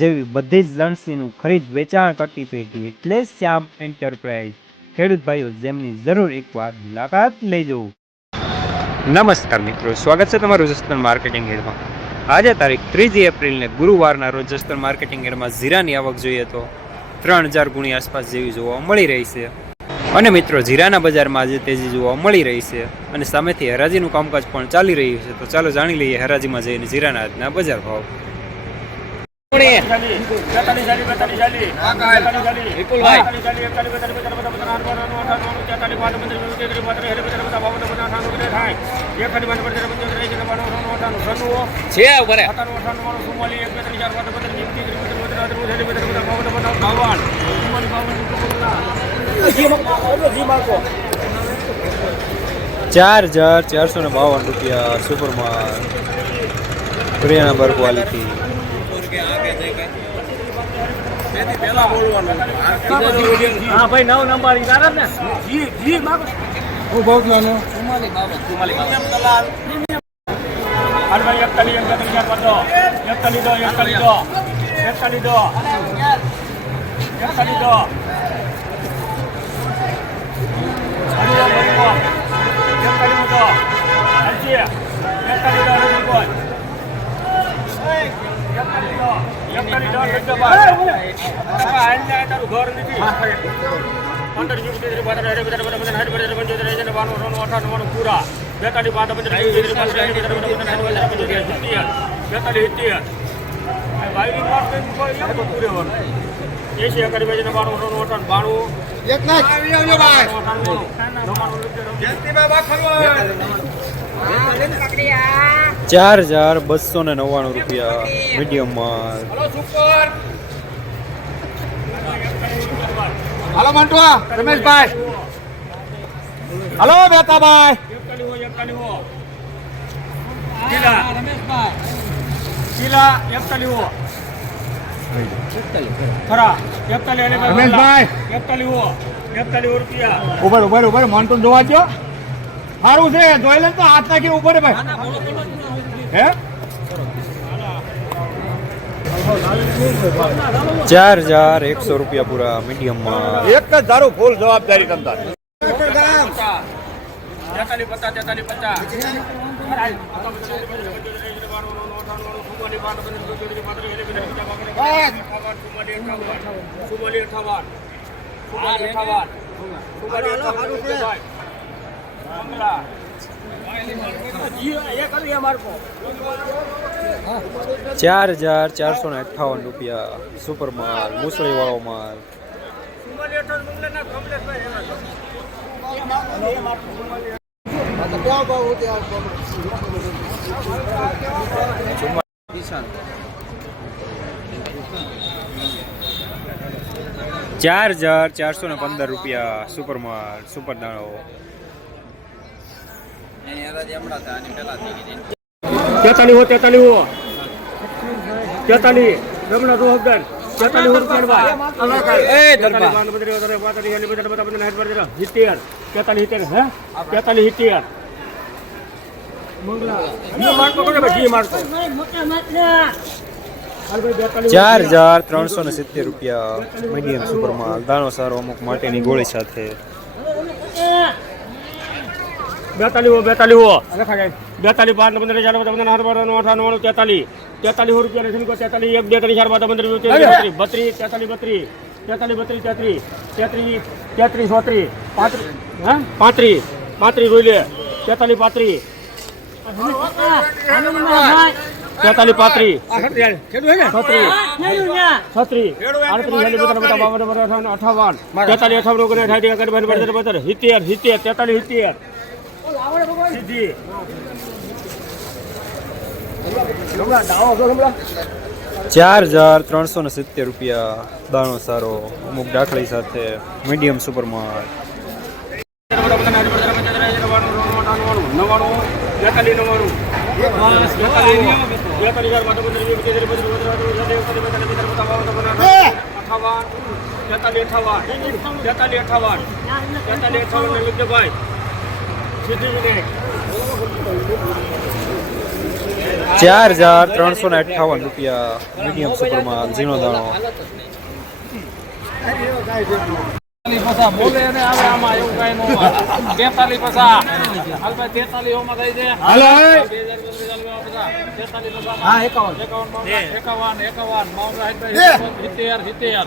જેવી બધી જ લણસીનું ખરીદ વેચાણ કરતી પેઢી એટલે શ્યામ એન્ટરપ્રાઇઝ. ખેડૂત ભાઈઓ, જેમની જરૂર એકવાર મુલાકાત લેજો. નમસ્કાર મિત્રો, સ્વાગત છે તમારું જસ્તન માર્કેટિંગ એડમાં. આજે તારીખ ત્રીજી એપ્રિલને ગુરુવારના રોજ જસદણ માર્કેટિંગ એડમાં જીરાની આવક જોઈએ તો ત્રણ હજાર ગુણી આસપાસ જેવી જોવા મળી રહી છે. અને મિત્રો જીરાના બજારમાં આજે તેજી જોવા મળી રહી છે અને સામેથી હરાજીનું કામકાજ પણ ચાલી રહ્યું છે. તો ચાલો જાણી લઈએ હરાજીમાં જઈને જીરાના આજના બજાર ભાવ. ચાર હજાર ચારસો ને બાવન રૂપિયા સુપરમાં હરિયાણા બર ક્વોલિટી હા ભાઈ નવ નંબર ને? જી હું બહુ હાલ ભાઈ એકતાલી એકતાલી ચાર પંદરો એકતાલી દો. એકતાલી દો દો. બેતાળી વાયરિંગ માર્ક કોઈ એક તો પૂરે વર એસી અકારી બેજે ને બાણું ત્રણ અઠાણું બાણું એક ના આવી આવજો ભાઈ જયંતિભાઈ બાખલવા ચાર હજાર બસો ને નવ્વાણું રૂપિયા મીડિયમમાં. હલો મંટવા રમેશભાઈ. હલો બેતાભાઈ ઉભર ઉભર ઉભર. મંટુ જોવા દો સારું છે. જોઈ લે તો હાથ નાખી ઉભર ભાઈ. હે? ચાર હજાર એકસો રૂપિયા પૂરા મીડિયમમાં. એક જ ધારું ફૂલ જવાબદારી સુમાલી અઠાવન ચાર હજાર ચારસો ને અઠ્ઠાવન રૂપિયા. સુપર માલ મુસળી વાળો માલ. અઠાવન ચાર હજાર ચારસો ને પંદર રૂપિયા. સુપર માલ સુપર દાણો. તેતાલી હો તેતાલી હો. તેતાલી રમણા દો હગર તેતાલી હો રૂપિયા તેતાલી સિત્તેર. હે? તેતાલી ચાર હજાર ત્રણસો ને સિત્તેર રૂપિયા મીડિયમ સુપર માલ દાણો સારો અમુક માટેની ગોળી સાથે. બેતાલી હો બેતાલી હો. બેતાલી પાંચ પંદર ચાર પંદર બાર અઠાણું તેતાલી તેતાલી રૂપિયા નથી કોઈ તેતાલી એક બે ત્રણ ચાર પાંચ પંદર બત્રીસ બત્રીસ તેતાલી બત્રીસ તેતાલી બત્રીસ તેત્રીસ તેત્રીસ તેત્રીસ ચોત્રીસ પાંત્રીસ હા? પાંત્રીસ પાંત્રીસ જોઈ લે. તેતાલી પાંત્રીસ. તેતાલી પાંત્રીસ. છત્રીસ. અઠાવન અઠાવન. તેતાલી અઠાવન સિત્તેર સિત્તેર તેતાલી સિત્તેર. સીધી ચાર હજાર ત્રણસો ને સિત્તેર રૂપિયા દાણો સારો અમુક દાખલી સાથે મીડિયમ સુપર માર્ટ બેતાલીસ અઠાવન અઠાવન અઠાવન અઠાવન ચાર હજાર ત્રણસો ને અઠાવન રૂપિયા મીડિયમ સુપરમાં ઝીણો દાણો. એકાવન. એકાવન એકાવન સિત્તેર સિત્તેર.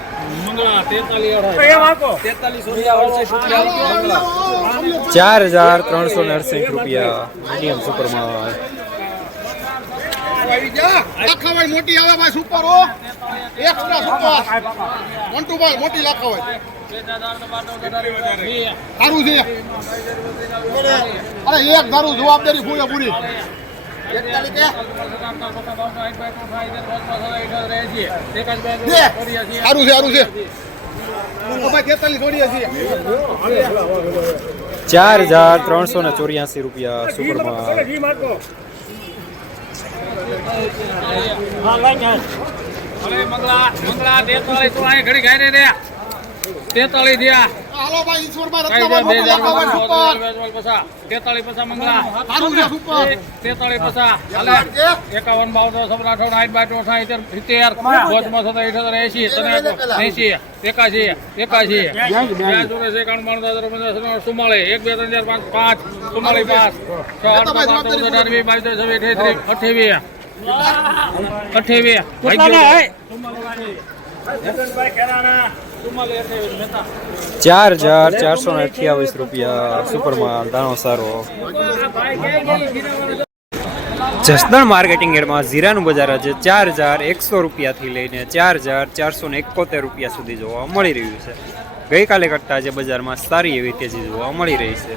ચાર હજાર ત્રણસો ને અડસઠ રૂપિયા મીડિયમ સુપરમાં મોટી આવે ભાઈ સુપર મોટી લાખો હોય અરે, એક ધારું જવાબદારી પૂરે પૂરી સારું છે સારું છે. ચાર હજાર ત્રણસો ને ચોર્યાસી રૂપિયા સુપરમાં. અરે મંગળા મંગળા હાલો ભાઈ મોટી હજાર પસા. પસા છે સુપર. પસા. હાલે. બાવન તને એકાશી એકાશી. બે એકાવન બાણું દસ પંદર સોળ ચુમ્માળીસ. એક બે ત્રણ ચાર પાંચ પાંચ. ચુમ્માળીસ પાંચ છ આઠ આઠ ચૌદ અઢાર બાવીસ ત્રેવીસ અઠ્યાવીસ. અઠ્યાવીસ. અઠ્યાવીસ ચાર હજાર ચારસો ને અઠ્યાવીસ રૂપિયા સુપરમાં દાણો સારો. જસદણ માર્કેટિંગ એડમાં જીરાનું બજાર આજે ચાર હજાર એકસો રૂપિયાથી લઈને ચાર હજાર ચારસો ને એકોતેર રૂપિયા સુધી જોવા મળી રહ્યું છે. ગઈકાલે કરતાં આજે બજારમાં સારી એવી તેજી જોવા મળી રહી છે.